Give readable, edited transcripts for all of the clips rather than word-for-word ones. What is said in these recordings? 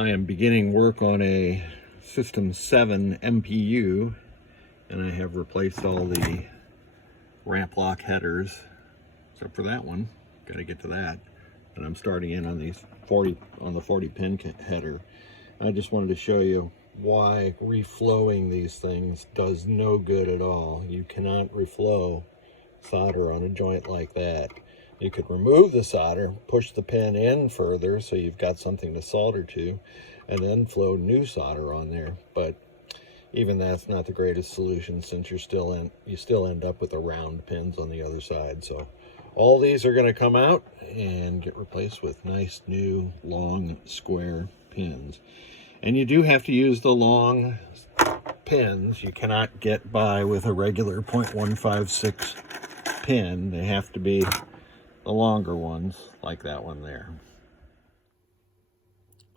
I am beginning work on a System 7 MPU, and I have replaced all the ramp lock headers, except for that one. Got to get to that. And I'm starting in on the 40 pin header. I just wanted to show you why reflowing these things does no good at all. You cannot reflow solder on a joint like that. You could remove the solder, push the pin in further so you've got something to solder to, and then flow new solder on there. But even that's not the greatest solution, since you still end up with the round pins on the other side. So all these are going to come out and get replaced with nice new long square pins. And you do have to use the long pins. You cannot get by with a regular 0.156 pin. They have to be the longer ones, like that one there.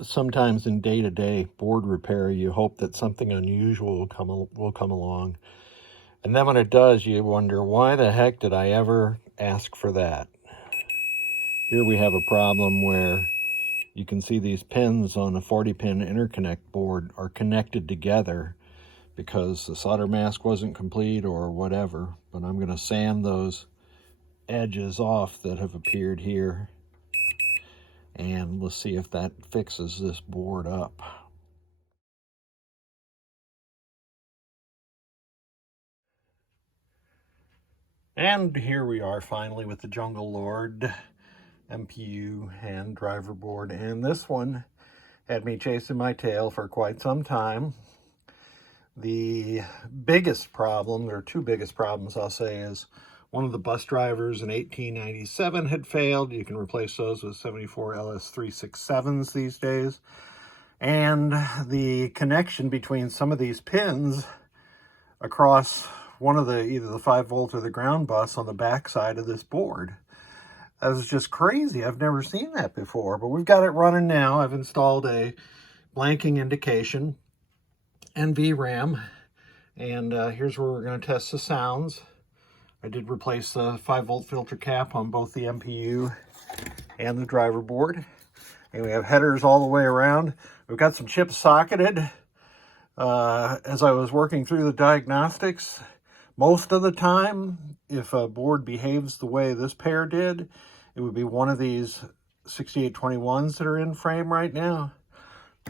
Sometimes in day-to-day board repair, you hope that something unusual will come along. And then when it does, you wonder, why the heck did I ever ask for that? Here we have a problem where you can see these pins on a 40-pin interconnect board are connected together because the solder mask wasn't complete or whatever. But I'm going to sand those edges off that have appeared here, and let's see if that fixes this board up. And here we are finally with the Jungle Lord MPU and driver board, and this one had me chasing my tail for quite some time. The biggest problem, or two biggest problems I'll say, is one of the bus drivers in 1897 had failed. You can replace those with 74 LS367s these days. And the connection between some of these pins across one of either the 5-volt or the ground bus on the back side of this board. That was just crazy. I've never seen that before, but we've got it running now. I've installed a blanking indication and VRAM, and here's where we're going to test the sounds. I did replace the 5-volt filter cap on both the MPU and the driver board. And we have headers all the way around. We've got some chips socketed. As I was working through the diagnostics, most of the time, if a board behaves the way this pair did, it would be one of these 6821s that are in frame right now.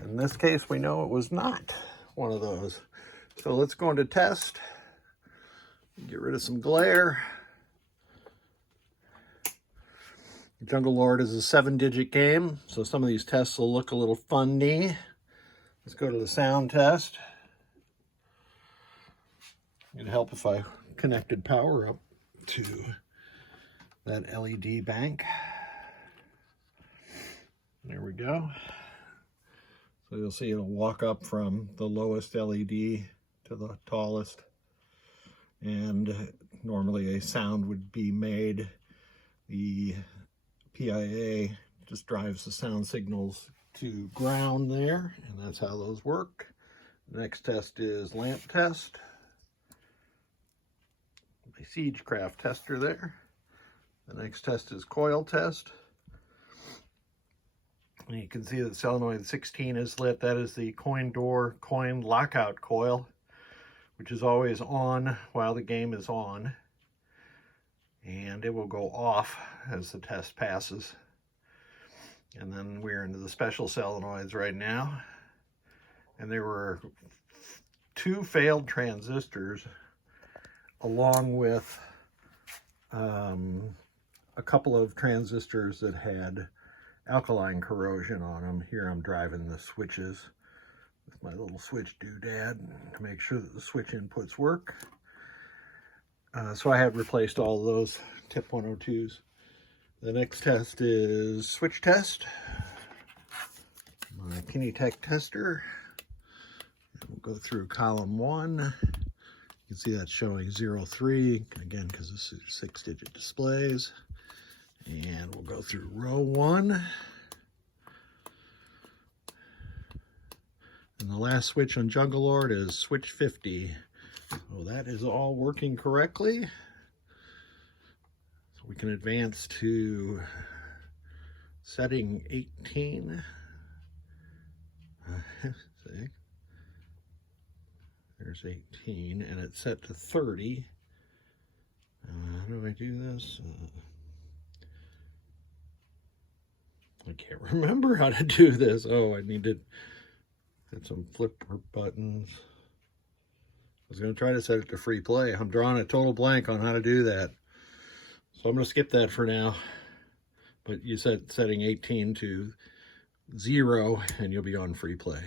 In this case, we know it was not one of those. So let's go into test. Get rid of some glare. Jungle Lord is a 7-digit game, so some of these tests will look a little funny. Let's go to the sound test. It'd help if I connected power up to that LED bank. There we go. So you'll see it'll walk up from the lowest LED to the tallest. And normally a sound would be made. The PIA just drives the sound signals to ground there, and that's how those work. The next test is lamp test. My Siegecraft tester there. The next test is coil test. And you can see that solenoid 16 is lit. That is the coin lockout coil, which is always on while the game is on, and it will go off as the test passes. And then we're into the special solenoids right now, and there were 2 failed transistors along with a couple of transistors that had alkaline corrosion on them. Here I'm driving the switches with my little switch doodad to make sure that the switch inputs work. So I have replaced all of those tip 102s. The next test is switch test. My Kinetech tester. We'll go through column 1. You can see that's showing 03, again, because this is 6-digit displays. And we'll go through row 1. And the last switch on Jungle Lord is switch 50. So that is all working correctly. So we can advance to setting 18. See? There's 18, and it's set to 30. How do I do this? I can't remember how to do this. Oh, I need to hit some flipper buttons. I was going to try to set it to free play. I'm drawing a total blank on how to do that. So I'm going to skip that for now. But you said setting 18 to 0 and you'll be on free play.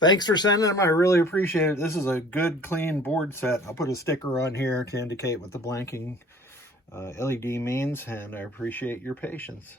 Thanks for sending them. I really appreciate it. This is a good, clean board set. I'll put a sticker on here to indicate what the blanking LED means, and I appreciate your patience.